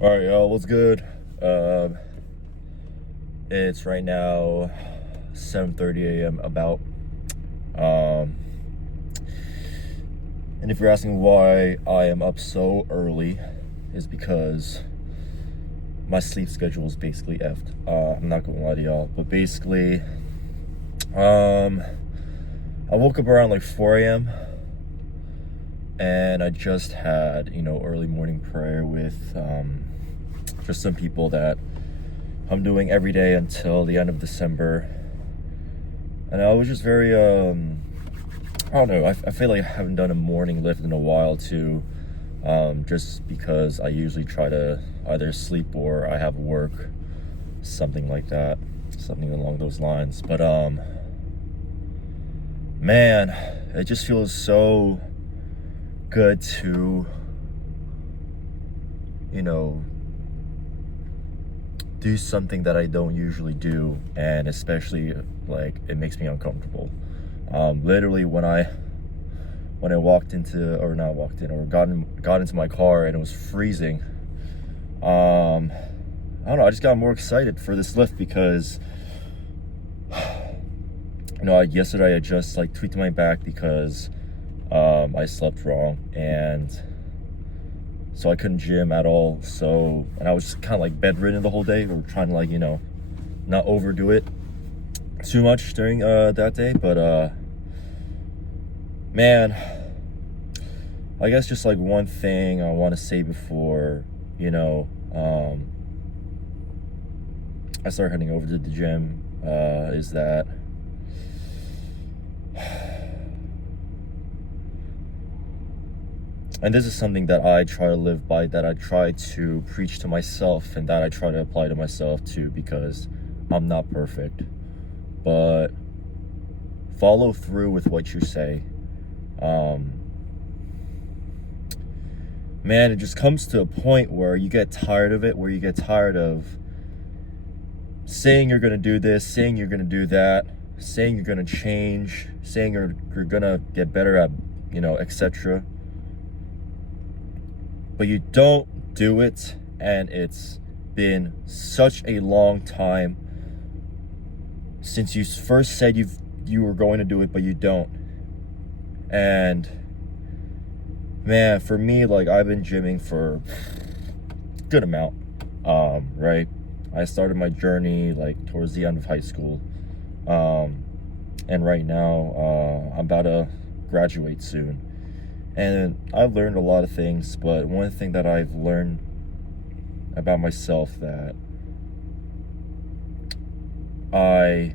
All right, y'all, what's good? It's right now 7:30 a.m. about. Um, and if you're asking why I am up so early, is because my sleep schedule is basically effed. I'm not gonna lie to y'all, but basically, I woke up around like 4 a.m. and I just had early morning prayer with just some people that I'm doing every day until the end of December. And I was just very, I don't know, I feel like I haven't done a morning lift in a while too, just because I usually try to either sleep or I have work, something like that, something along those lines. But, man, it just feels so good to, do something that I don't usually do, and especially like it makes me uncomfortable. Literally when I walked into, or not walked in, or got into my car and it was freezing, I don't know, I just got more excited for this lift because yesterday I just like tweaked my back because I slept wrong, and so I couldn't gym at all. So, and I was just kind of like bedridden the whole day. We were trying to not overdo it too much during that day. But man, I guess just like one thing I want to say before I start heading over to the gym is that and this is something that I try to live by, that I try to preach to myself, and that I try to apply to myself too, because I'm not perfect. But follow through with what you say. Man, it just comes to a point where you get tired of it, where you get tired of saying you're going to do this, saying you're going to do that, saying you're going to change, saying you're going to get better at, etc. But you don't do it, and it's been such a long time since you first said you were going to do it, but you don't. And man, for me, like, I've been gymming for a good amount, right? I started my journey like towards the end of high school, and right now I'm about to graduate soon. And I've learned a lot of things, but one thing that I've learned about myself that I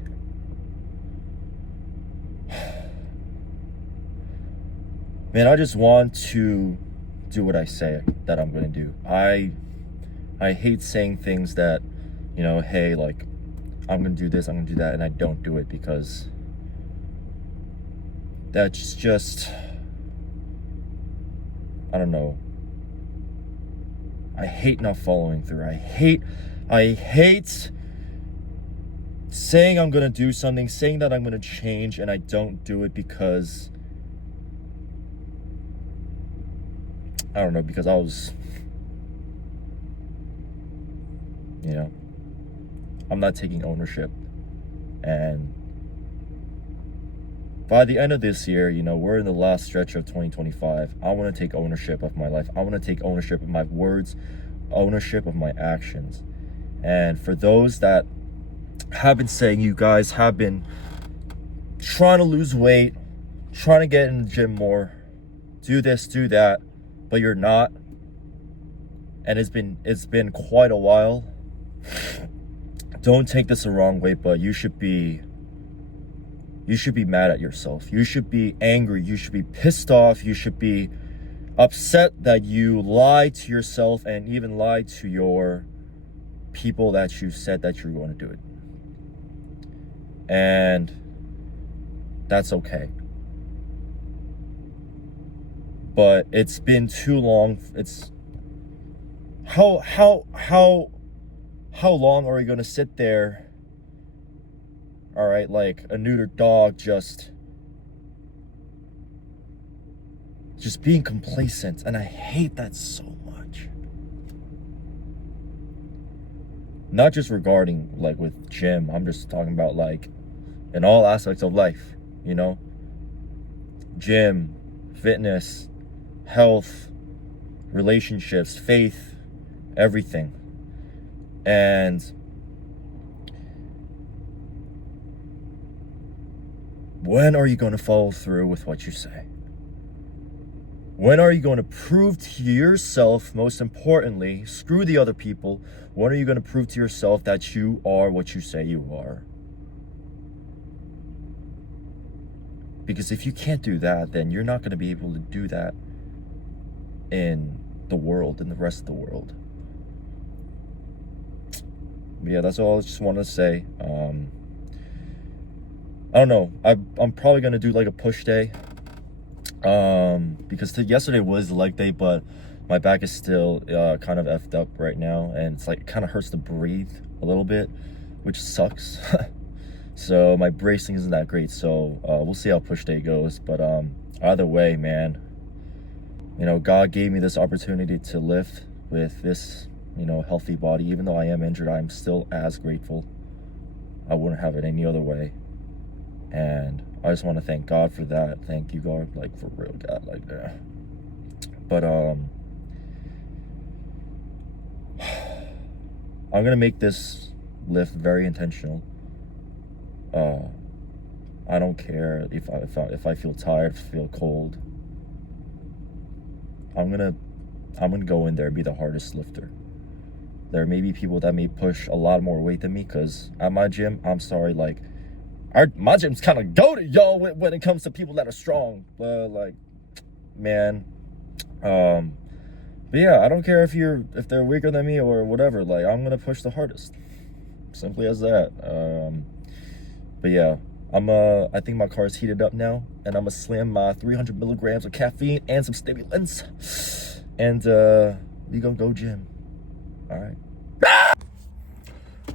just want to do what I say that I'm going to do. I hate saying things that, hey, like, I'm going to do this, I'm going to do that, and I don't do it, because that's just, I don't know. I hate not following through. I hate saying I'm going to do something, saying that I'm going to change, and I don't do it because, I don't know, because I was, I'm not taking ownership. And by the end of this year, we're in the last stretch of 2025. I want to take ownership of my life. I want to take ownership of my words, ownership of my actions. And for those that have been saying you guys have been trying to lose weight, trying to get in the gym more, do this, do that, but you're not, and it's been quite a while, don't take this the wrong way, but you should be mad at yourself. You should be angry. You should be pissed off. You should be upset that you lied to yourself and even lied to your people that you said that you're going to do it. And that's okay. But it's been too long. It's how long are we going to sit there, all right, like a neutered dog, just being complacent? And I hate that so much. Not just regarding like with gym, I'm just talking about like in all aspects of life, you know? Gym, fitness, health, relationships, faith, everything. And when are you going to follow through with what you say? When are you going to prove to yourself, most importantly, screw the other people, when are you going to prove to yourself that you are what you say you are? Because if you can't do that, then you're not going to be able to do that in the world, in the rest of the world. But yeah, that's all I just wanted to say. I don't know. I'm probably going to do like a push day. Because yesterday was the leg day, but my back is still kind of effed up right now, and it's like it kind of hurts to breathe a little bit, which sucks. So my bracing isn't that great, so we'll see how push day goes. But either way, man, you know, God gave me this opportunity to lift with this, you know, healthy body. Even though I am injured, I'm still as grateful. I wouldn't have it any other way. And I just want to thank God for that. Thank you, God, like for real, God, like that. But I'm gonna make this lift very intentional. I don't care if I feel tired, feel cold. I'm gonna go in there and be the hardest lifter. There may be people that may push a lot more weight than me, because at my gym, I'm sorry, like my gym's kind of goated, y'all, when it comes to people that are strong. But like, man, but yeah, I don't care if they're weaker than me or whatever. Like, I'm gonna push the hardest, simply as that. But yeah, I think my car is heated up now, and I'm gonna slam my 300 milligrams of caffeine and some stimulants, and we gonna go gym. All right.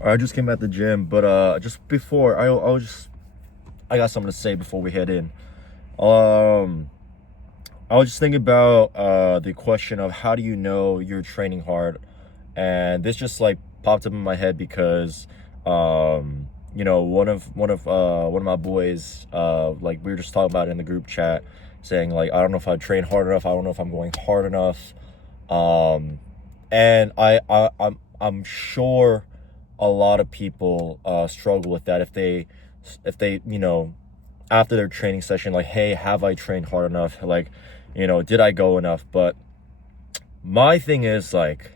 I just came at the gym, but just before I got something to say before we head in. I was just thinking about the question of how do you know you're training hard, and this just like popped up in my head because you know, one of my boys, like we were just talking about it in the group chat, saying like, I don't know if I train hard enough, I don't know if I'm going hard enough, and I'm sure a lot of people struggle with that if they you know, after their training session, like, hey, have I trained hard enough? Like, you know, did I go enough? But my thing is, like,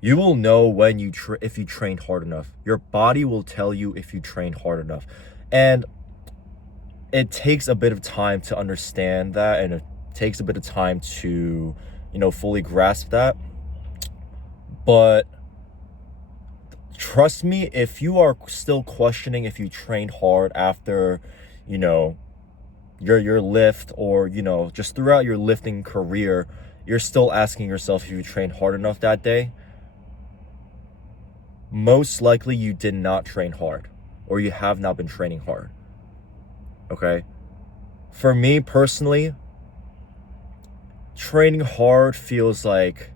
you will know when if you trained hard enough. Your body will tell you if you trained hard enough. And it takes a bit of time to understand that, and it takes a bit of time to, you know, fully grasp that. But trust me, if you are still questioning if you trained hard after, you know, your lift, or, you know, just throughout your lifting career, you're still asking yourself if you trained hard enough that day, most likely you did not train hard, or you have not been training hard. Okay? For me personally, training hard feels like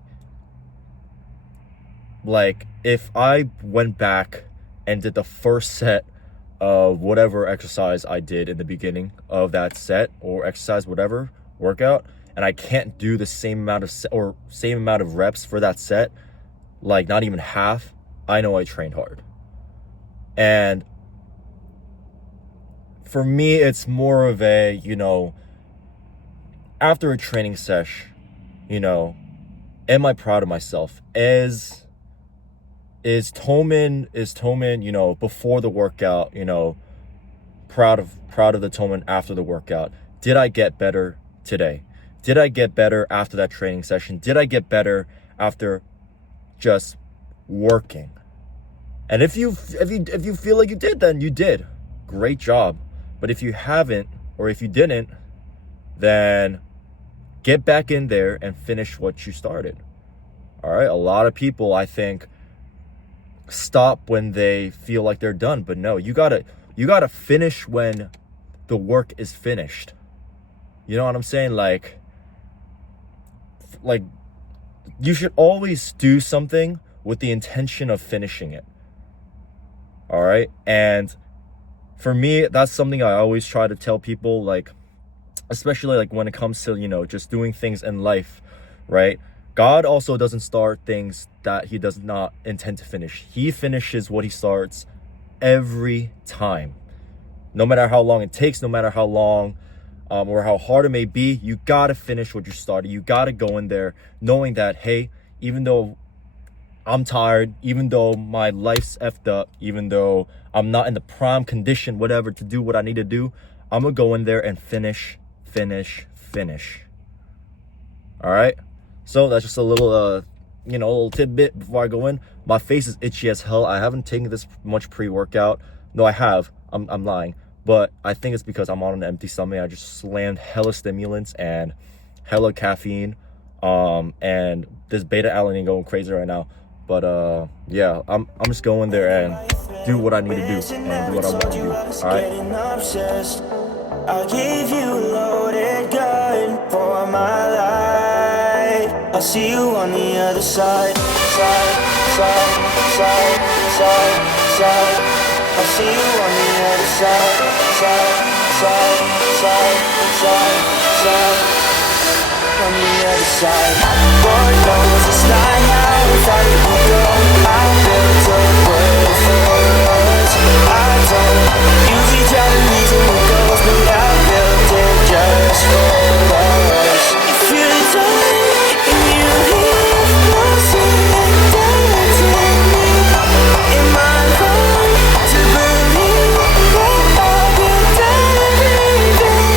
if I went back and did the first set of whatever exercise I did in the beginning of that set, or exercise, whatever, workout, and I can't do the same amount of reps for that set, like not even half, I know I trained hard. And for me, it's more of a, you know, after a training sesh, you know, am I proud of myself? Is Toman, you know, before the workout, you know, proud of the Toman after the workout? Did I get better today? Did I get better after that training session? Did I get better after just working? And if you feel like you did, then you did. Great job. But if you haven't, or if you didn't, then get back in there and finish what you started. All right? A lot of people, I think, stop when they feel like they're done, but no, you gotta finish when the work is finished. You know what I'm saying? Like you should always do something with the intention of finishing it. All right. And for me, that's something I always try to tell people, like, especially like when it comes to, just doing things in life, right? God also doesn't start things that he does not intend to finish. He finishes what he starts every time. No matter how long it takes, no matter how long or how hard it may be, you gotta finish what you started. You gotta go in there knowing that, hey, even though I'm tired, even though my life's effed up, even though I'm not in the prime condition, whatever, to do what I need to do, I'm gonna go in there and finish. All right. So that's just a little, a little tidbit before I go in. My face is itchy as hell. I haven't taken this much pre-workout. No, I have. I'm lying. But I think it's because I'm on an empty stomach. I just slammed hella stimulants and hella caffeine. And this beta alanine going crazy right now. But yeah, I'm just going there and do what I need to do and do what I want to do. All right. I'll give you a loaded gun for my life. I'll see you on the other side. I'll see you on the other side. On the other side. Lord knows it's not how I thought it would go. I built a world for us. I don't usually try to reason what goes, but I built it just for us. If you're done and you hear yourself dancing me, am I wrong to believe that I've been everything?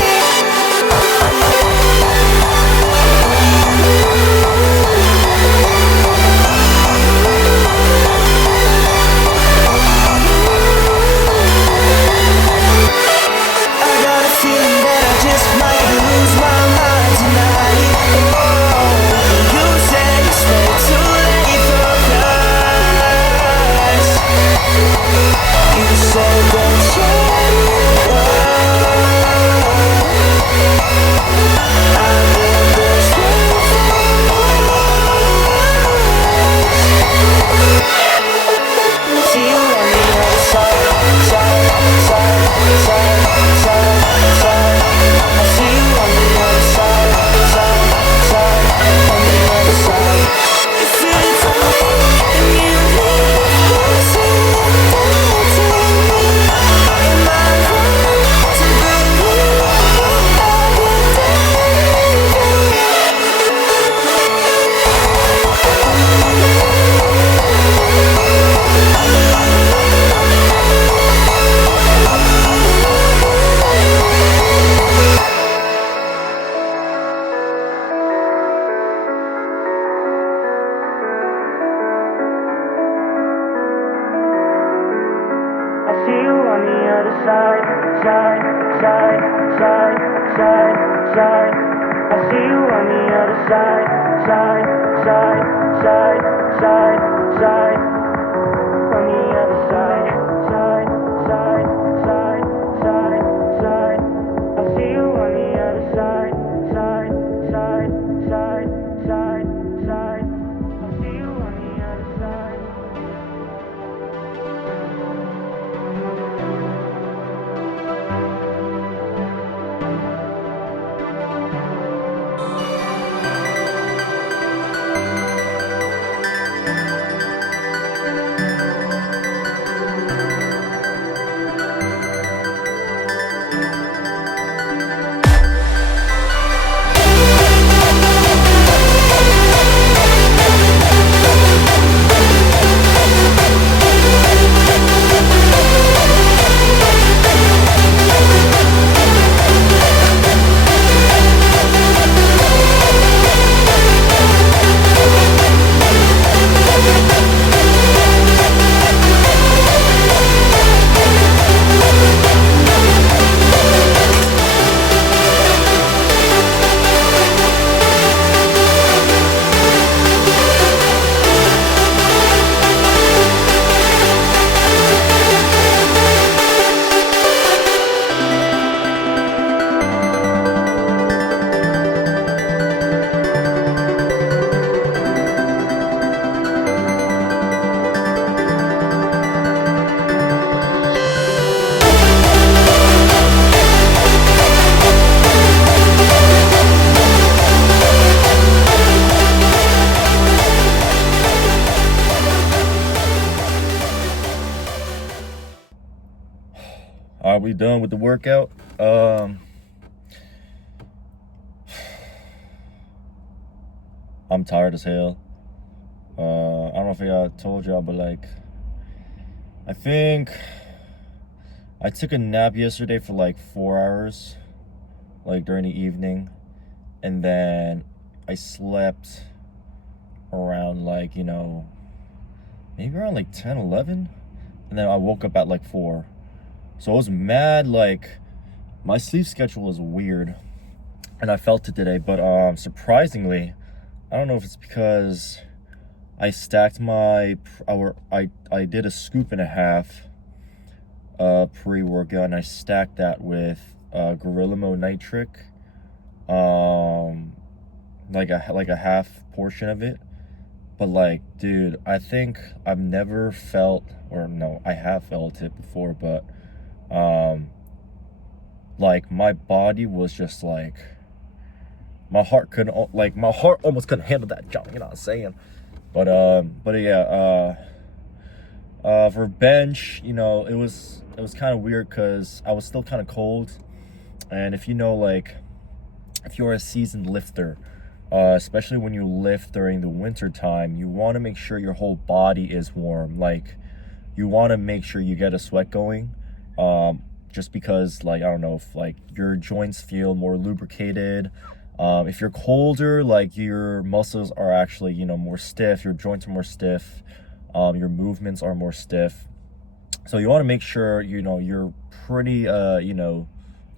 we done with the workout. I'm tired as hell. I don't know if I told y'all, but like, I think I took a nap yesterday for like 4 hours, like during the evening, and then I slept around like, you know, maybe around like 10, 11, and then I woke up at like 4. So I was mad, like, my sleep schedule is weird, and I felt it today, but surprisingly, I don't know if it's because I stacked my, I did a scoop and a half pre-workout, and I stacked that with Gorilla Mo Nitric, like a half portion of it. But like, dude, I think I've never felt, or no, I have felt it before, but like my body was just like, my heart almost couldn't handle that jump, you know what I'm saying? But yeah, for bench, you know, it was kind of weird because I was still kind of cold, and if you know, like, if you're a seasoned lifter, especially when you lift during the winter time, you want to make sure your whole body is warm. Like, you want to make sure you get a sweat going, just because, like, I don't know, if like your joints feel more lubricated. If you're colder, like, your muscles are actually, you know, more stiff, your joints are more stiff, your movements are more stiff. So you want to make sure, you know, you're pretty, you know,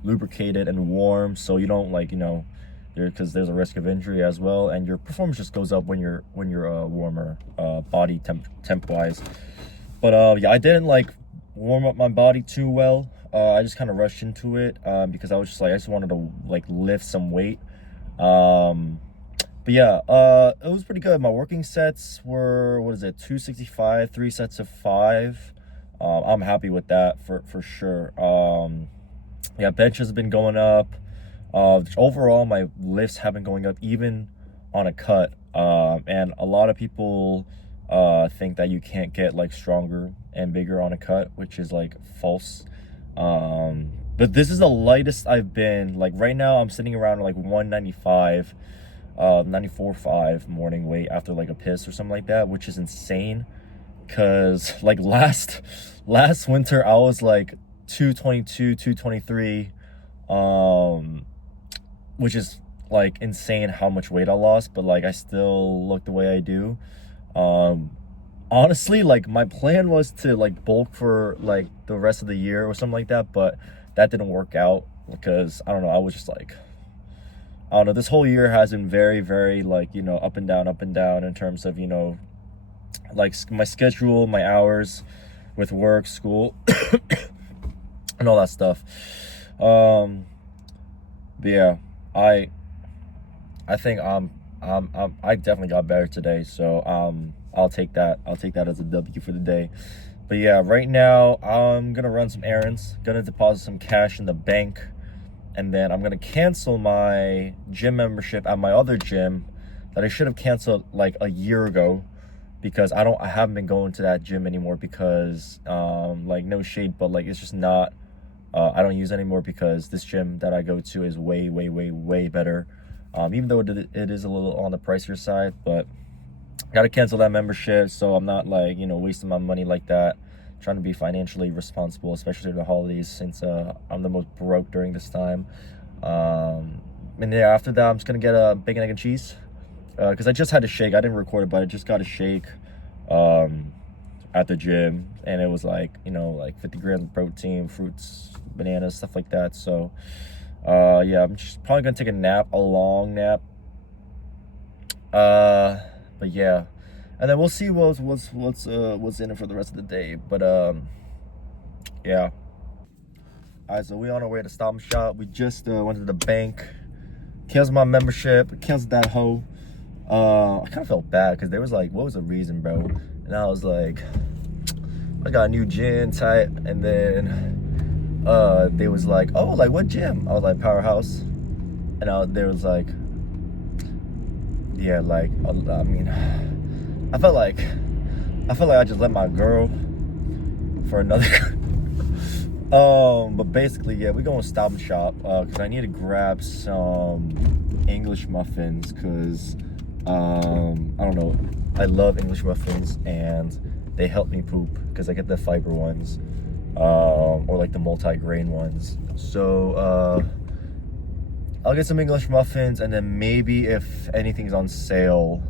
lubricated and warm, so you don't, like, you know, because there's a risk of injury as well, and your performance just goes up when you're warmer, body temp wise. But yeah, I didn't like warm up my body too well. I just kind of rushed into it because I was just like, I just wanted to like lift some weight. But yeah, it was pretty good. My working sets were, what is it, 265, 3 sets of 5. I'm happy with that for sure. Yeah, bench has been going up. Overall, my lifts have been going up even on a cut. And a lot of people think that you can't get like stronger and bigger on a cut, which is like false. But this is the lightest I've been. Like right now, I'm sitting around like 195, 94.5 morning weight after like a piss or something like that, which is insane. Cause like last winter I was like 222, 223, which is like insane how much weight I lost, but like I still look the way I do. Honestly, like my plan was to like bulk for like the rest of the year or something like that, but that didn't work out because I don't know, I was just like, I don't know, this whole year has been very, very like, you know, up and down in terms of, you know, like my schedule, my hours with work, school, and all that stuff. But yeah, I think I definitely got better today, so I'll take that as a W for the day. But yeah, right now I'm gonna run some errands, gonna deposit some cash in the bank, and then I'm gonna cancel my gym membership at my other gym that I should have canceled like a year ago, because I haven't been going to that gym anymore because like, no shade, but like it's just not, I don't use it anymore because this gym that I go to is way, way, way, way better. Even though it is a little on the pricier side, but gotta cancel that membership so I'm not like, you know, wasting my money like that. Trying to be financially responsible, especially during the holidays, since I'm the most broke during this time. And then after that, I'm just gonna get a bacon, egg, and cheese, because I just had a shake. I didn't record it, but I just got a shake at the gym, and it was like, you know, like 50 grams of protein, fruits, bananas, stuff like that. So yeah, I'm just probably gonna take a nap, a long nap. But yeah, and then we'll see what's in it for the rest of the day. But yeah. All right, so we on our way to Stop and Shop. We just went to the bank, canceled my membership, canceled that hoe. I kind of felt bad because they was like, what was the reason, bro? And I was like, I got a new gym type, and then they was like, oh, like what gym? I was like, Powerhouse. And they was like, yeah, like, I mean, I felt like I just let my girl for another But basically, yeah, we going to Stop and Shop because I need to grab some English muffins because I don't know, I love English muffins and they help me poop because I get the fiber ones or like the multi-grain ones. So I'll get some English muffins, and then maybe if anything's on sale,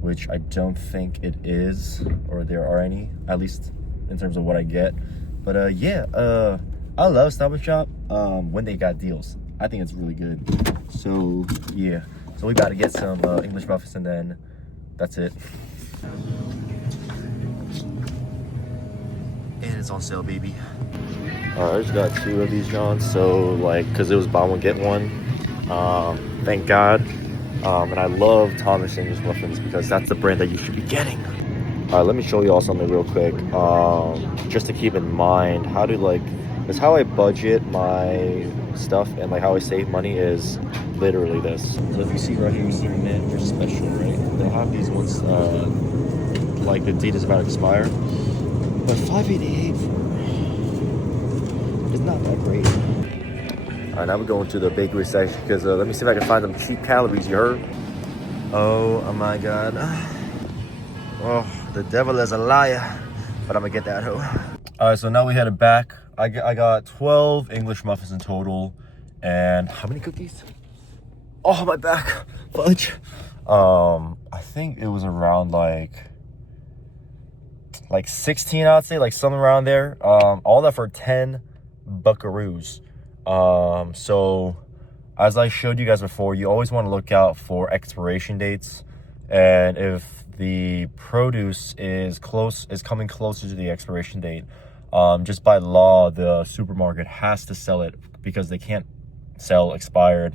which I don't think it is, or there are any, at least in terms of what I get. But yeah, I love Stop and Shop when they got deals. I think it's really good. So yeah, so we gotta get some English muffins, and then that's it. And it's on sale, baby. I just got 2 of these, John. So like, cause it was buy one get one. Thank God. And I love Thomas English muffins because that's the brand that you should be getting. All right, let me show you all something real quick. Just to keep in mind how to like, because how I budget my stuff and like how I save money is literally this. So if you see right here, you see mint or special, right? They'll have these ones like the date is about to expire, but $5.88 for it's not that great. All right, now we're going to the bakery section because let me see if I can find some cheap calories. You heard? Oh my God. Oh, the devil is a liar, but I'm gonna get that hoe. All right, so now we headed back. I got 12 English muffins in total, and how many cookies? Oh, my back, fudge. I think it was around like 16, I'd say, like something around there. All that for 10 buckaroos. So as I showed you guys before, you always want to look out for expiration dates, and if the produce is coming closer to the expiration date, just by law the supermarket has to sell it because they can't sell expired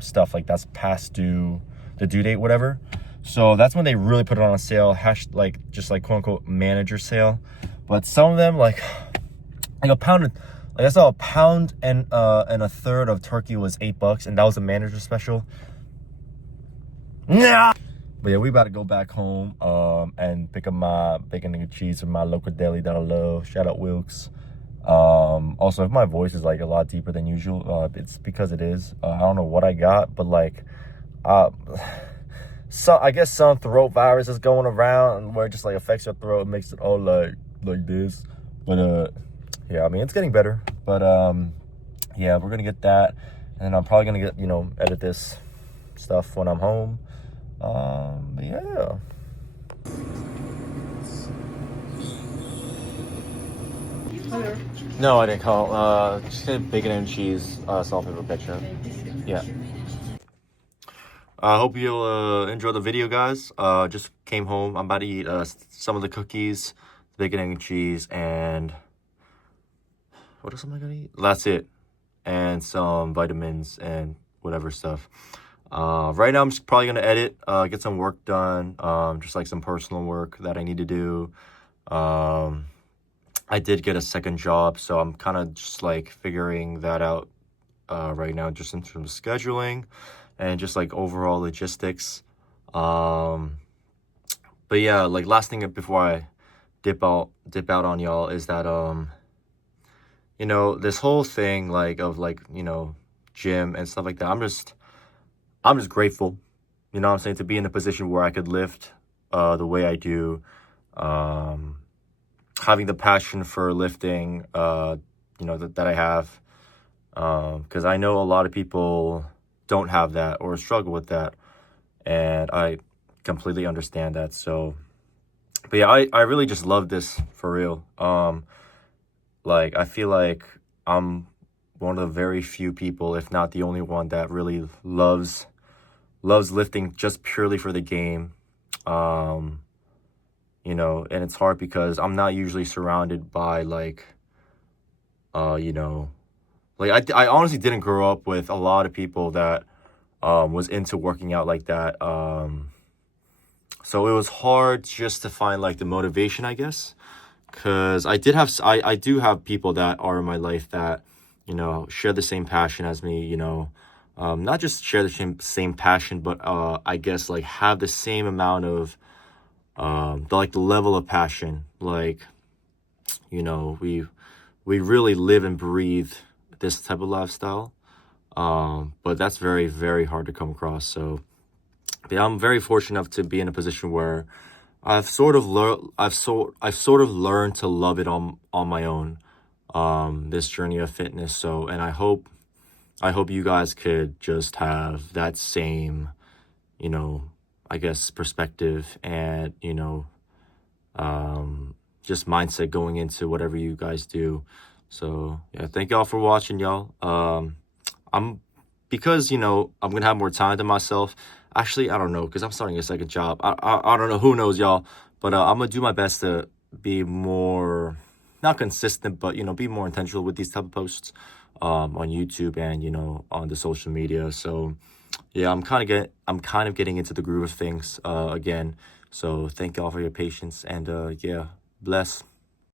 stuff like that's past due, the due date, whatever. So that's when they really put it on a sale, just like quote unquote manager sale. But some of them, like a pound, like I saw a pound and a third of turkey was $8, and that was a manager special. Nah. But yeah, we about to go back home and pick up my bacon and cheese from my local deli that I love. Shout out Wilkes. Also, if my voice is like a lot deeper than usual, it's because it is. I don't know what I got, but like, so I guess some throat virus is going around where it just like affects your throat and makes it all like this. But yeah, I mean it's getting better. But yeah, we're gonna get that, and I'm probably gonna get edit this stuff when I'm home. Yeah. Hello. No, I didn't call. Just get bacon and cheese, salt, pepper, ketchup. Yeah. I hope you'll enjoy the video, guys. Just came home. I'm about to eat some of the cookies, bacon and cheese, and what else am I gonna eat? That's it. And some vitamins and whatever stuff. Right now I'm just probably gonna edit, get some work done, just like some personal work that I need to do. I did get a second job, so I'm kind of just like figuring that out right now, just in terms of scheduling and just like overall logistics. But yeah, like last thing before I dip out on y'all is that this whole thing of gym and stuff like that, I'm just grateful, what I'm saying, to be in a position where I could lift the way I do, having the passion for lifting, that I have, because I know a lot of people don't have that or struggle with that, and I completely understand that. So, but yeah, I really just love this for real. Like, I feel like I'm one of the very few people, if not the only one, that really loves lifting just purely for the game. And it's hard because I'm not usually surrounded by I honestly didn't grow up with a lot of people that was into working out like that. So it was hard just to find like the motivation, I guess, because I do have people that are in my life that share the same passion as me, not just share the same passion, but I guess like have the same amount of the level of passion. Like, we we really live and breathe this type of lifestyle. But that's very, very hard to come across. So yeah, I'm very fortunate enough to be in a position where I've sort of learned to love it on my own. This journey of fitness. So, and I hope you guys could just have that same, you know, I guess perspective and, just mindset going into whatever you guys do. So yeah, thank y'all for watching, y'all. I'm because I'm gonna have more time to myself. Actually, I don't know, because I'm starting a second job. I don't know, who knows, y'all. But I'm gonna do my best to be more, not consistent, but be more intentional with these type of posts on YouTube and on the social media. So yeah, I'm kind of getting into the groove of things again. So thank y'all for your patience, and yeah, bless.